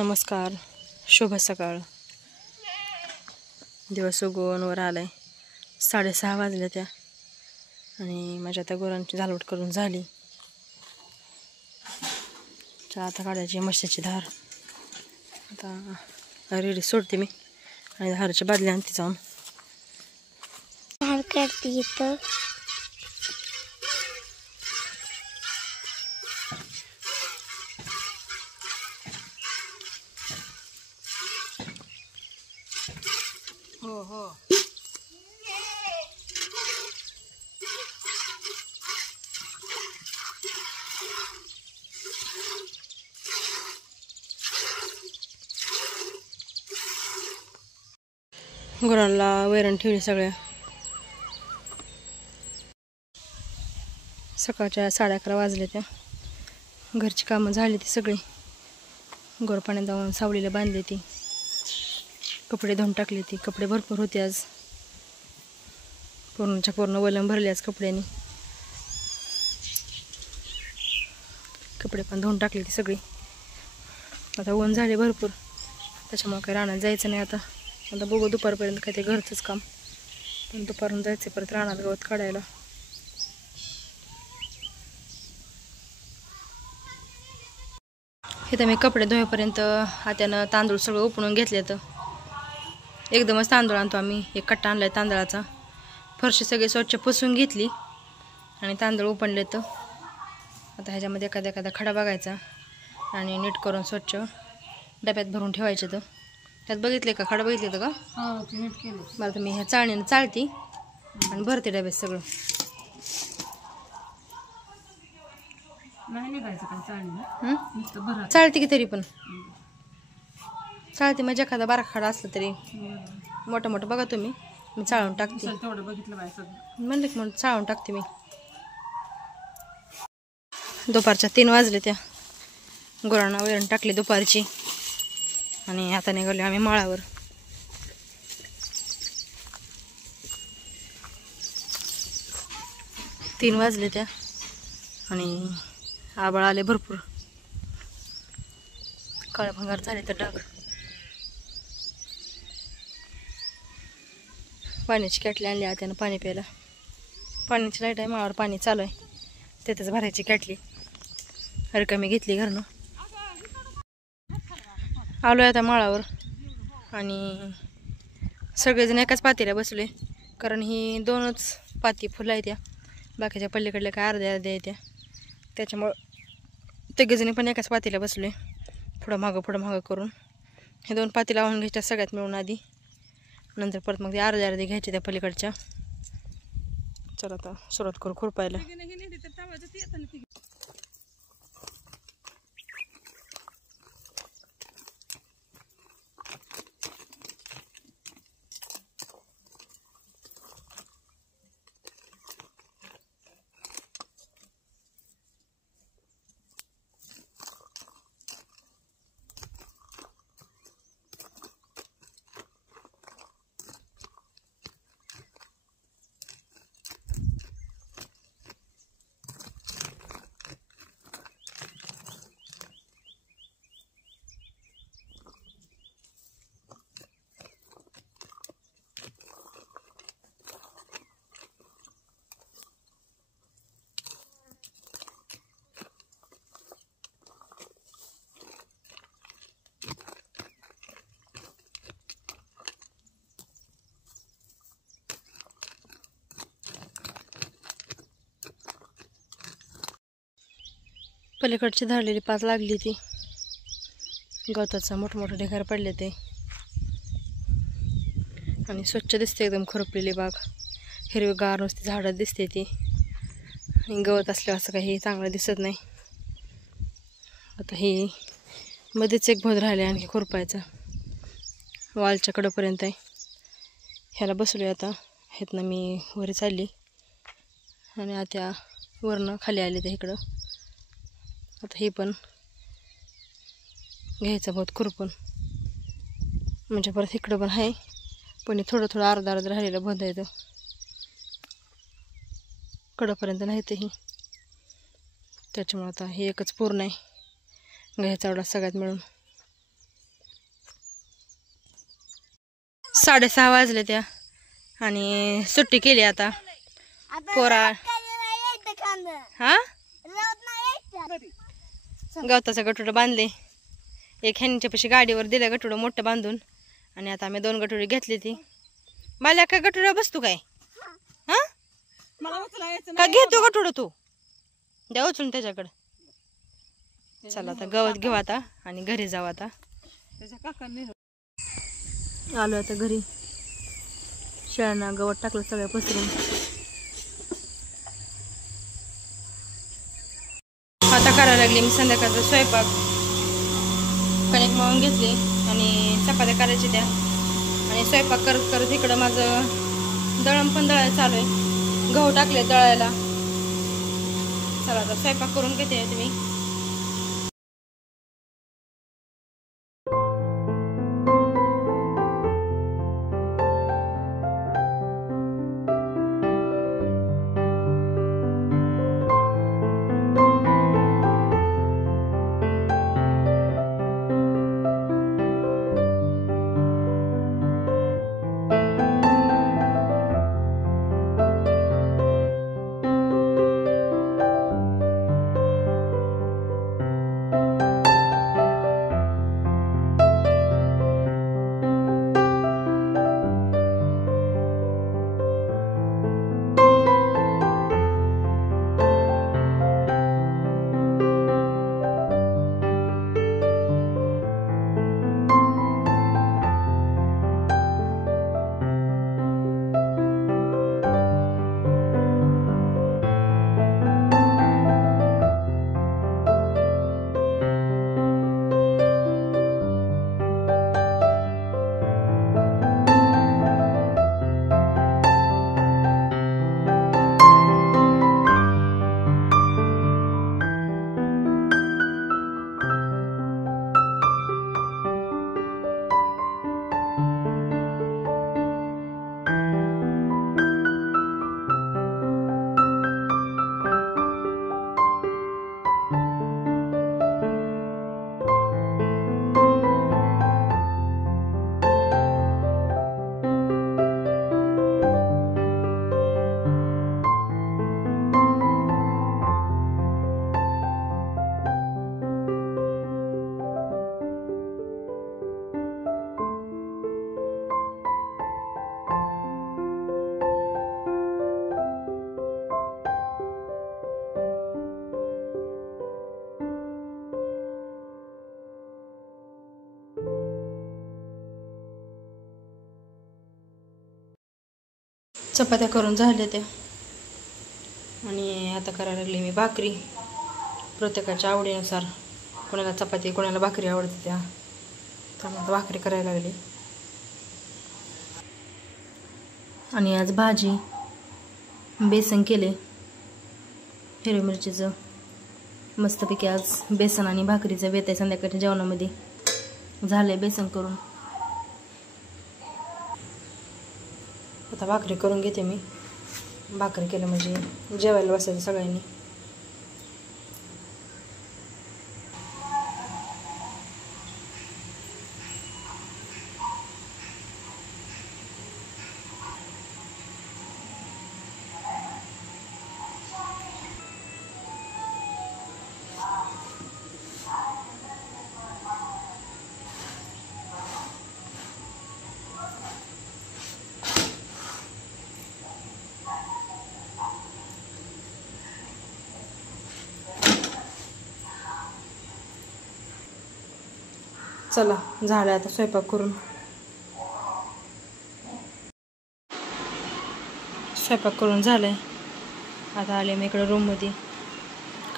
नमस्कार, शुभ सकाळ. दिवस उगवून वर आलाय. 6:30 वाजल्या त्या आणि माझ्या त्या गुरांची झालवट करून झाली. आता काढायची म्हशीची धार. आता रेडी सोडते मी आणि धाराची बादली आणते जाऊन. धार काढते इथं. हो हो गुरांना वैरण ठेवली सगळ्या. सकाळच्या 11:30 वाजले त्या. घरची कामं झाली ती सगळी. गोरपाण्यात जाऊन सावलीला बांधली ती. कपडे धुवून टाकले ती. कपडे भरपूर होते आज. पूर्णच्या पूर्ण वलम भरले आज कपड्यांनी. कपडे पण धुवून टाकले ती सगळी. आता ऊन झाले भरपूर, त्याच्यामुळे काही रानात जायचं नाही. आता बघू दुपारपर्यंत काय ते घरचंच काम. पण दुपारून जायचं परत रानात गवत काढायला. इथं मी कपडे धुवेपर्यंत हात्यानं तांदूळ सगळं उपणून घेतले. तर एकदमच तांदूळ आणतो आम्ही. एक कट्टा आणलाय तांदळाचा. फरशी सगळी स्वच्छ पुसून घेतली आणि तांदूळ उपणले. तर आता ह्याच्यामध्ये एखादा खडा बघायचा आणि नीट करून स्वच्छ डब्यात भरून ठेवायचे. तर त्यात बघितले का खडा बघितले का? मला तर मी ह्या चाळणीनं चाळती आणि भरते डब्यात सगळं. चालते की तरी पण चालते. म्हणजे एखादा बारका खडा असला तरी मोठं मोठं बघा तुम्ही. मी चाळून टाकते म्हणलं की म्हणून चाळून टाकते मी. दुपारच्या 3 वाजले त्या. गुरांना वैरण टाकली दुपारची आणि आता निघालो आम्ही माळावर. तीन वाजले त्या आणि आबाळ आले भरपूर. काळा भंगार झाले तर ढग. पाण्याची कॅटली आणली त्यानं पाणी प्यायला. पाण्याची लाईट आहे माळावर, पाणी चालू आहे. तिथेच भरायची कॅटली रिकामी घेतली घरनं. आलो आता माळावर आणि सगळेजण एकाच पातीला बसले. कारण ही 2च पाती फुलं आहेत. त्या बाकीच्या पलीकडल्या काय अर्ध्या येत्या. त्याच्यामुळं तिघेजणी पण एकाच पातीला बसले. पुढं मागं करून हे 2 पाती लावून घ्यायच्या सगळ्यात मिळून आधी. नंतर परत मग ते अर्धे घ्यायचे त्या पलीकडच्या. चला आता सुरुवात करू खुरपायला. पलीकडची झालेली पात लागली ती. गवताचा मोठमोठे ढेगार पडले ते आणि स्वच्छ दिसते एकदम खुरपलेली बाग. हिरवीगार नुसती झाडं दिसते ती. गवत असल्यावर असं काही चांगलं दिसत नाही. आता ही मध्येच एक भोद राहिले आणखी खुरपायचा. वालच्या कडेपर्यंत आहे. ह्याला बसलो आता. ह्यातनं मी वर चालली आणि आता वरनं खाली आले ते इकडं. आता हे पण घ्यायचं बहुत खुरपून. म्हणजे परत इकडं पण आहे, पण थोडं अर्धा राहिलेलं बंद येतं. कडपर्यंत नाही ते ही. त्याच्यामुळे आता हे एकच पूर्ण आहे घ्यायचा एवढा सगळ्यात मिळून. 6:30 वाजले त्या आणि सुट्टी केली आता पोरा. हा गवताचं गटुडं बांधले. एक ह्यांच्यापाशी गाडीवर दिलं गटुडं मोठं बांधून आणि आता आम्ही 2 गटुडी घेतली. ती बाल्या काय गटुडा बसतो काय? हा का घेतो गटुडं तू? द्या उचलून त्याच्याकडे. चला आता गवत घेऊ आता आणि घरी जाऊ. आता आलो आता घरी. शेळ्यांना गवत टाकलं सगळं पसरून. आता करायला लागली मी संध्याकाळचा स्वयंपाक. कणिक मळून घेतली आणि चपात्या करायची त्या आणि स्वयंपाक करत करत इकडं माझं दळण पण दळायला चालू आहे. गहू टाकले दळायला. चला आता स्वयंपाक करून घेते तुम्ही. चपात्या करून झाल्या त्या आणि आता करायला लागली मी भाकरी. प्रत्येकाच्या आवडीनुसार कोणाला चपाती कोणाला भाकरी आवडते त्या त्यामुळे भाकरी करायला लागली. आणि आज भाजी बेसन केले हिरवी मिरचीचं. मस्तपैकी आज बेसन आणि भाकरीचं बेत आहे संध्याकाळच्या जेवणामध्ये. झालंय बेसन करून. आता भाकरी करून घेते मी. भाकरी केलं म्हणजे जेवायला बसायचं सगळ्यांनी. चला झालं आता स्वयंपाक करून. स्वयंपाक करून झालंय. आता आले मी इकडे रूममध्ये.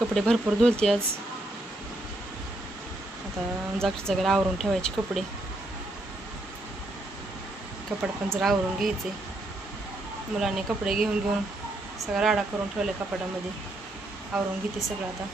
कपडे भरपूर धुलते आज. आता जागच्या जागेला आवरून ठेवायचे कपडे. कपडे पण जरा आवरून घ्यायचे. मुलांनी कपडे घेऊन सगळा राडा करून ठेवले कपाटामध्ये. आवरून घेते सगळं आता.